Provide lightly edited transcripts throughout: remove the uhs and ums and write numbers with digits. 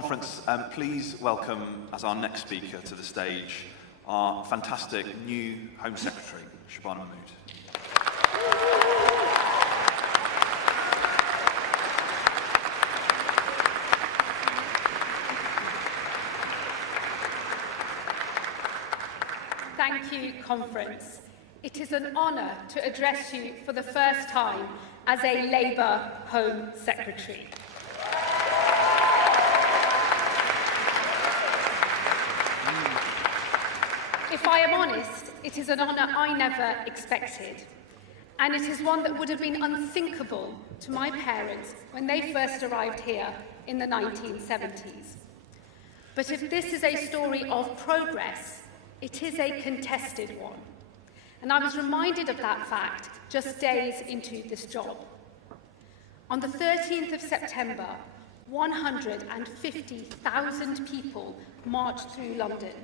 Conference, please welcome as our next speaker to the stage our fantastic new Home Secretary, Shabana Mahmood. Thank you, Conference. It is an honour to address you for the first time as a Labour Home Secretary. If I am honest, it is an honour I never expected, and it is one that would have been unthinkable to my parents when they first arrived here in the 1970s. But if this is a story of progress, it is a contested one. And I was reminded of that fact just days into this job. On the 13th of September, 150,000 people marched through London.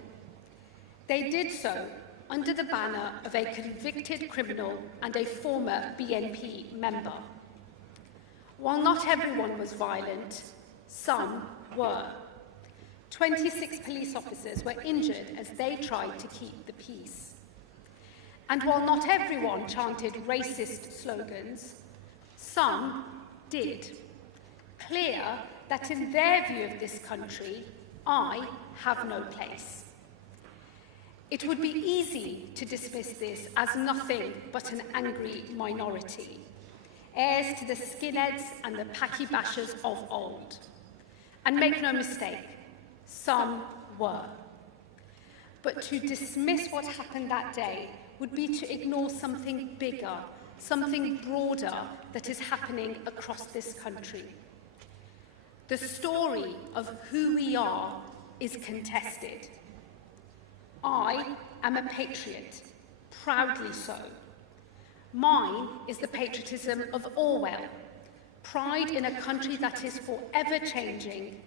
They did so under the banner of a convicted criminal and a former BNP member. While not everyone was violent, some were. 26 police officers were injured as they tried to keep the peace. And while not everyone chanted racist slogans, some did. Clear that in their view of this country, I have no place. It would be easy to dismiss this as nothing but an angry minority, heirs to the skinheads and the packy bashers of old. And make no mistake, some were. But to dismiss what happened that day would be to ignore something bigger, something broader that is happening across this country. The story of who we are is contested. I am a patriot, proudly so. Mine is the patriotism of Orwell, pride in a country that is forever changing,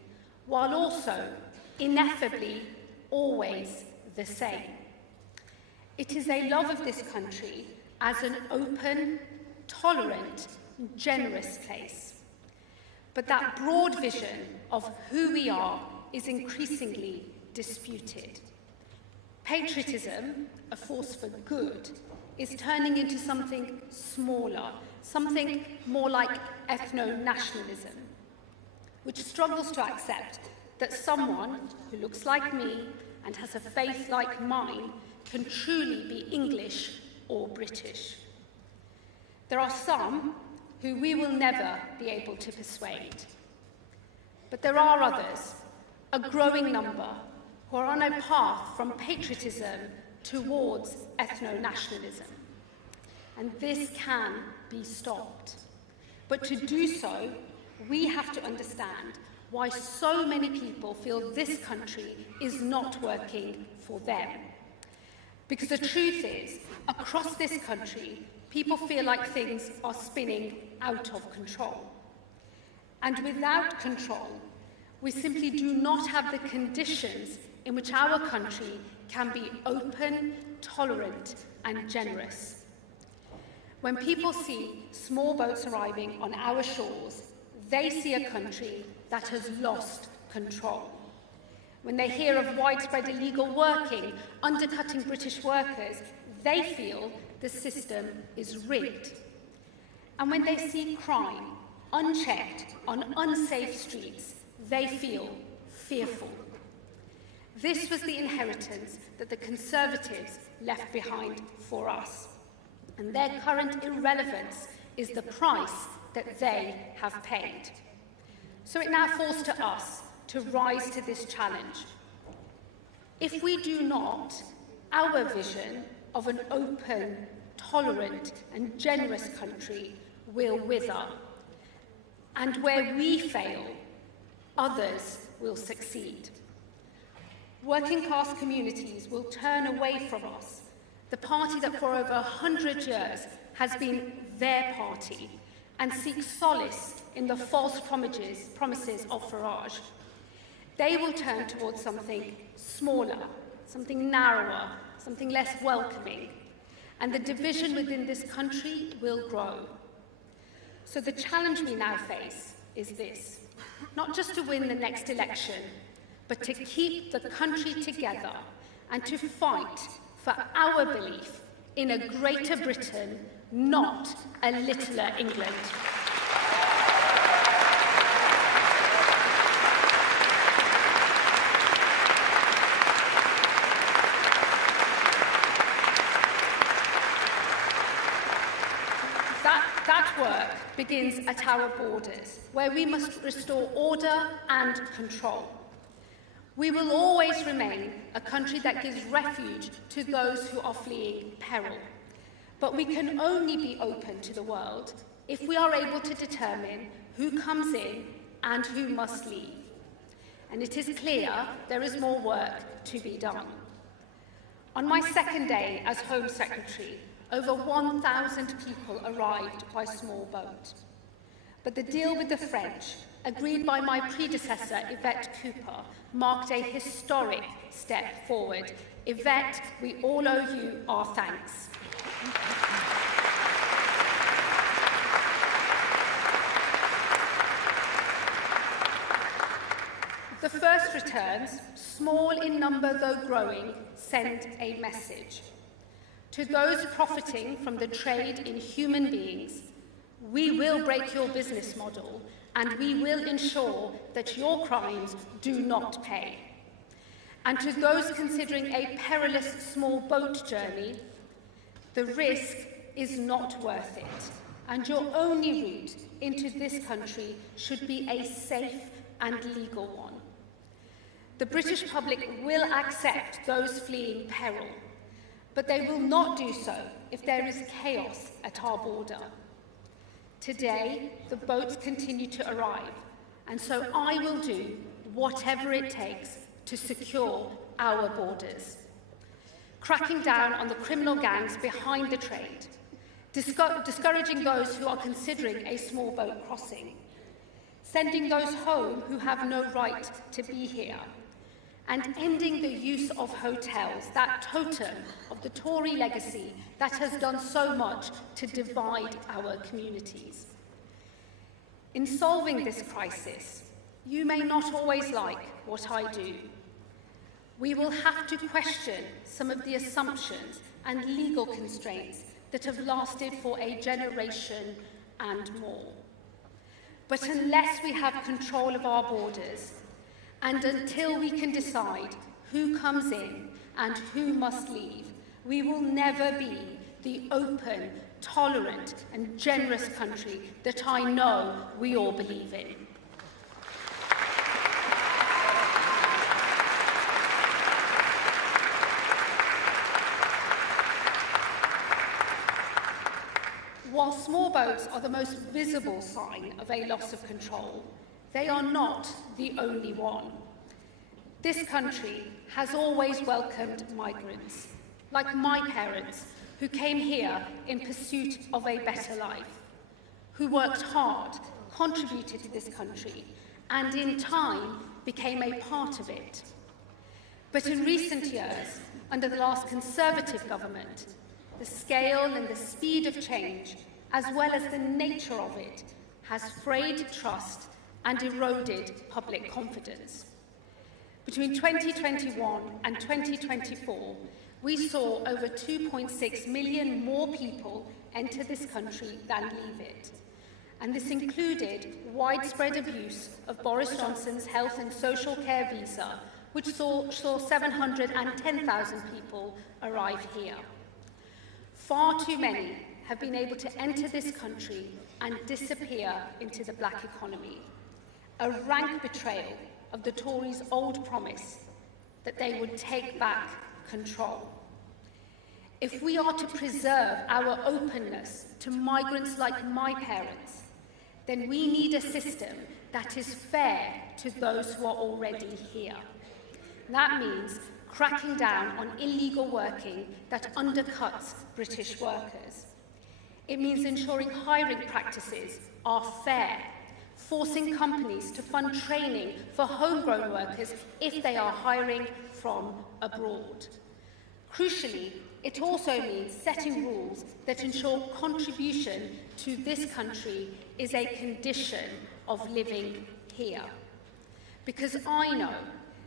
while also ineffably always the same. It is a love of this country as an open, tolerant, generous place. But that broad vision of who we are is increasingly disputed. Patriotism, a force for good, is turning into something smaller, something more like ethno-nationalism, which struggles to accept that someone who looks like me and has a faith like mine can truly be English or British. There are some who we will never be able to persuade. But there are others, a growing number, who are on a path from patriotism towards ethno-nationalism. And this can be stopped. But to do so, we have to understand why so many people feel this country is not working for them. Because the truth is, across this country, people feel like things are spinning out of control. And without control, we simply do not have the conditions in which our country can be open, tolerant, and generous. When people see small boats arriving on our shores, they see a country that has lost control. When they hear of widespread illegal working, undercutting British workers, they feel the system is rigged. And when they see crime unchecked on unsafe streets, they feel fearful. This was the inheritance that the Conservatives left behind for us. And their current irrelevance is the price that they have paid. So it now falls to us to rise to this challenge. If we do not, our vision of an open, tolerant, and generous country will wither. And where we fail, others will succeed. Working class communities will turn away from us, the party that for over 100 years has been their party, and seek solace in the false promises of Farage. They will turn towards something smaller, something narrower, something less welcoming, and the division within this country will grow. So the challenge we now face is this. not just to win the next election, but to keep the country together and to fight for our belief in a greater Britain, not a littler England. That work begins at our borders, where we must restore order and control. We will always remain a country that gives refuge to those who are fleeing peril. But we can only be open to the world if we are able to determine who comes in and who must leave. And it is clear there is more work to be done. On my second day as Home Secretary, over 1,000 people arrived by small boat. But the deal with the French, agreed by my predecessor, Yvette Cooper, marked a historic step forward. Yvette, we all owe you our thanks. The first returns, small in number though growing, send a message. To those profiting from the trade in human beings, we will break your business model and we will ensure that your crimes do not pay. And to those considering a perilous small boat journey, the risk is not worth it, and your only route into this country should be a safe and legal one. The British public will accept those fleeing peril, but they will not do so if there is chaos at our border. Today, the boats continue to arrive, and so I will do whatever it takes to secure our borders. Cracking down on the criminal gangs behind the trade, discouraging those who are considering a small boat crossing, sending those home who have no right to be here, and ending the use of hotels, that totem of the Tory legacy that has done so much to divide our communities. In solving this crisis, you may not always like what I do. We will have to question some of the assumptions and legal constraints that have lasted for a generation and more. But unless we have control of our borders, and until we can decide who comes in and who must leave, we will never be the open, tolerant, and generous country that I know we all believe in. While small boats are the most visible sign of a loss of control, they are not the only one. This country has always welcomed migrants, like my parents, who came here in pursuit of a better life, who worked hard, contributed to this country, and in time became a part of it. But in recent years, under the last Conservative government, the scale and the speed of change, as well as the nature of it, has frayed trust and eroded public confidence. Between 2021 and 2024, we saw over 2.6 million more people enter this country than leave it. And this included widespread abuse of Boris Johnson's health and social care visa, which saw 710,000 people arrive here. Far too many have been able to enter this country and disappear into the black economy, a rank betrayal of the Tories' old promise that they would take back control. If we are to preserve our openness to migrants like my parents, then we need a system that is fair to those who are already here. That means cracking down on illegal working that undercuts British workers. It means ensuring hiring practices are fair, forcing companies to fund training for homegrown workers if they are hiring from abroad. Crucially, it also means setting rules that ensure contribution to this country is a condition of living here. Because I know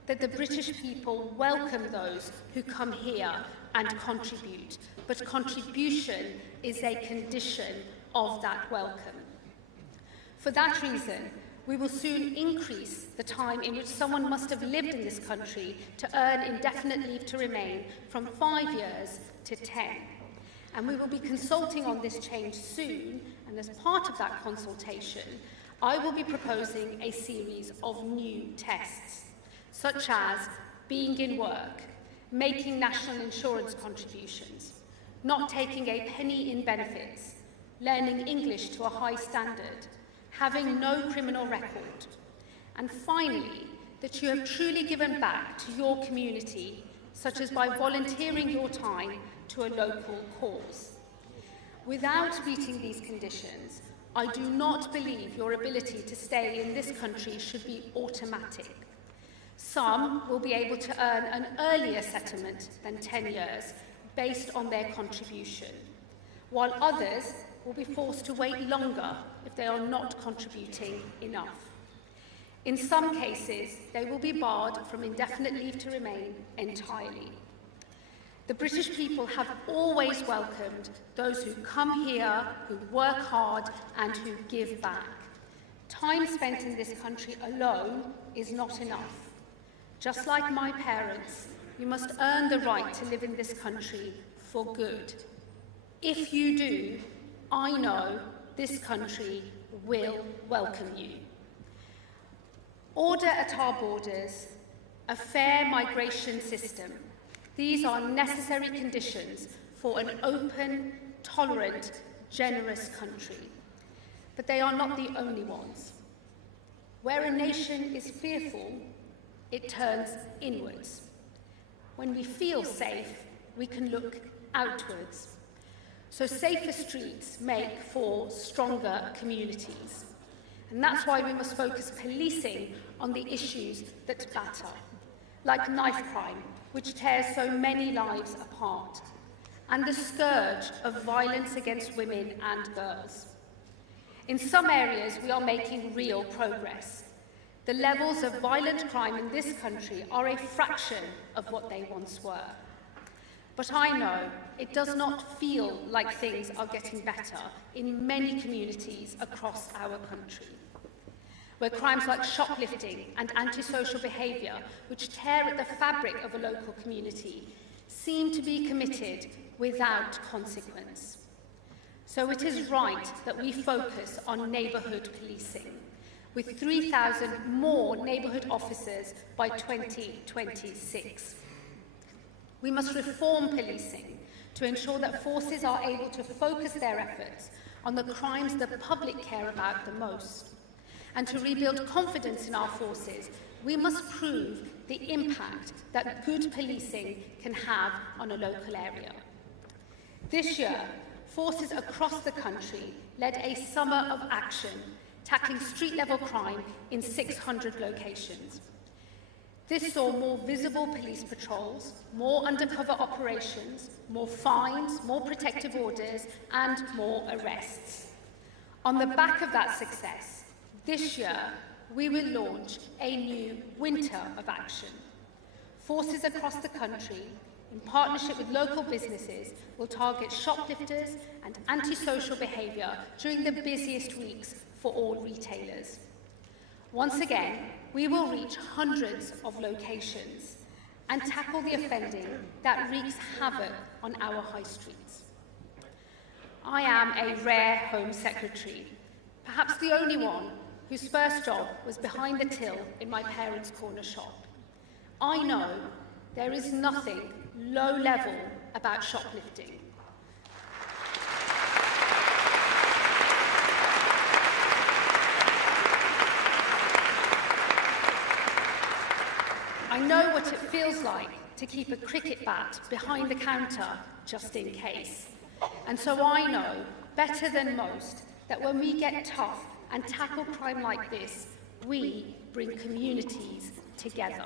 that the British people welcome those who come here and contribute, but contribution is a condition of that welcome. For that reason, we will soon increase the time in which someone must have lived in this country to earn indefinite leave to remain from 5 years to 10. And we will be consulting on this change soon, and as part of that consultation, I will be proposing a series of new tests, such as being in work, making national insurance contributions, not taking a penny in benefits, learning English to a high standard, having no criminal record, and finally, that you have truly given back to your community, such as by volunteering your time to a local cause. Without meeting these conditions, I do not believe your ability to stay in this country should be automatic. Some will be able to earn an earlier settlement than 10 years based on their contribution, while others will be forced to wait longer if they are not contributing enough. In some cases, they will be barred from indefinite leave to remain entirely. The British people have always welcomed those who come here, who work hard, and who give back. Time spent in this country alone is not enough. Just like my parents, you must earn the right to live in this country for good. If you do, I know this country will welcome you. Order at our borders, a fair migration system. These are necessary conditions for an open, tolerant, generous country. But they are not the only ones. Where a nation is fearful, it turns inwards. When we feel safe, we can look outwards. So safer streets make for stronger communities. And that's why we must focus policing on the issues that matter, like knife crime, which tears so many lives apart, and the scourge of violence against women and girls. In some areas, we are making real progress. The levels of violent crime in this country are a fraction of what they once were. But I know it does not feel like things are getting better in many communities across our country, where crimes like shoplifting and antisocial behaviour, which tear at the fabric of a local community, seem to be committed without consequence. So it is right that we focus on neighbourhood policing, with 3,000 more neighbourhood officers by 2026. We must reform policing to ensure that forces are able to focus their efforts on the crimes the public care about the most. And to rebuild confidence in our forces, we must prove the impact that good policing can have on a local area. This year, forces across the country led a summer of action, tackling street-level crime in 600 locations. This saw more visible police patrols, more undercover operations, more fines, more protective orders, and more arrests. On the back of that success, this year, we will launch a new winter of action. Forces across the country, in partnership with local businesses, will target shoplifters and antisocial behaviour during the busiest weeks for all retailers. Once again, we will reach hundreds of locations and tackle the offending that wreaks havoc on our high streets. I am a rare Home Secretary, perhaps the only one whose first job was behind the till in my parents' corner shop. I know there is nothing low-level about shoplifting. I know what it feels like to keep a cricket bat behind the counter just in case. And so I know, better than most, that when we get tough and tackle crime like this, we bring communities together.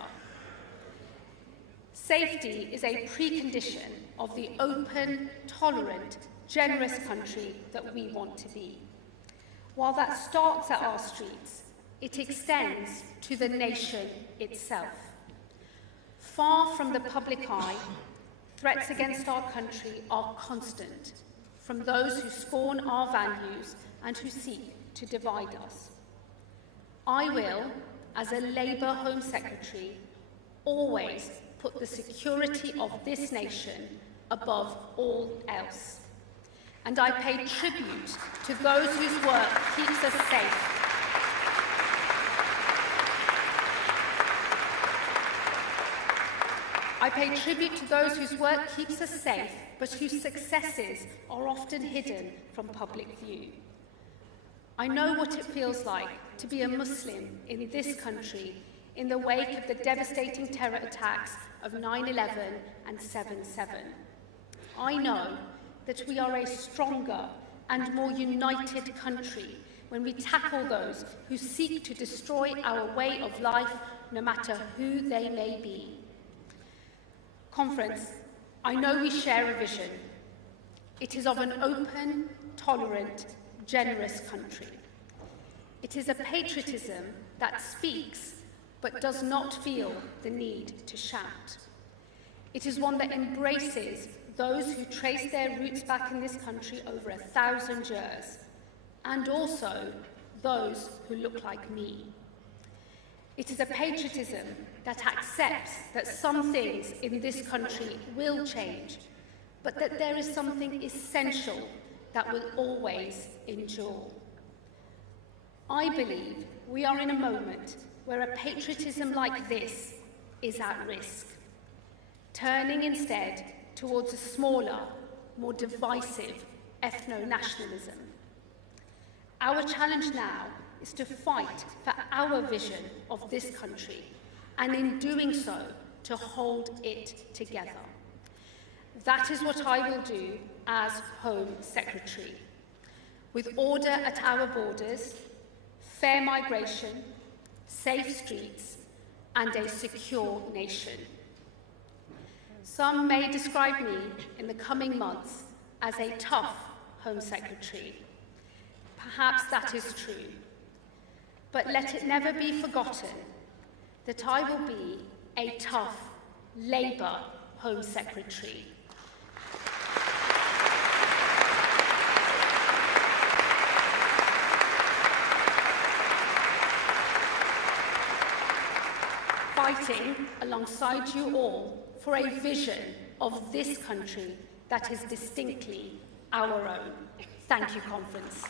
Safety is a precondition of the open, tolerant, generous country that we want to be. While that starts at our streets, It extends to the nation itself. Far from the public eye, threats against our country are constant from those who scorn our values and who seek to divide us. I will, as a Labour Home Secretary, always put the security of this nation above all else. And I pay tribute to those whose work keeps us safe. I pay tribute to those whose work keeps us safe, but whose successes are often hidden from public view. I know what it feels like to be a Muslim in this country in the wake of the devastating terror attacks of 9/11 and 7/7. I know that we are a stronger and more united country when we tackle those who seek to destroy our way of life, no matter who they may be. Conference, I know we share a vision. It is of an open, tolerant, generous country. It is a patriotism that speaks but does not feel the need to shout. It is one that embraces those who trace their roots back in this country over 1,000 years, and also those who look like me. It is a patriotism that accepts that some things in this country will change, but that there is something essential that will always endure. I believe we are in a moment where a patriotism like this is at risk, turning instead towards a smaller, more divisive ethno-nationalism. Our challenge now is to fight for our vision of this country, and in doing so, to hold it together. That is what I will do as Home Secretary. With order at our borders, fair migration, safe streets, and a secure nation. Some may describe me in the coming months as a tough Home Secretary. Perhaps that is true. But let it never be forgotten that I will be a tough Labour Home Secretary. Fighting alongside you all for a vision of this country that is distinctly our own. Thank you, Conference.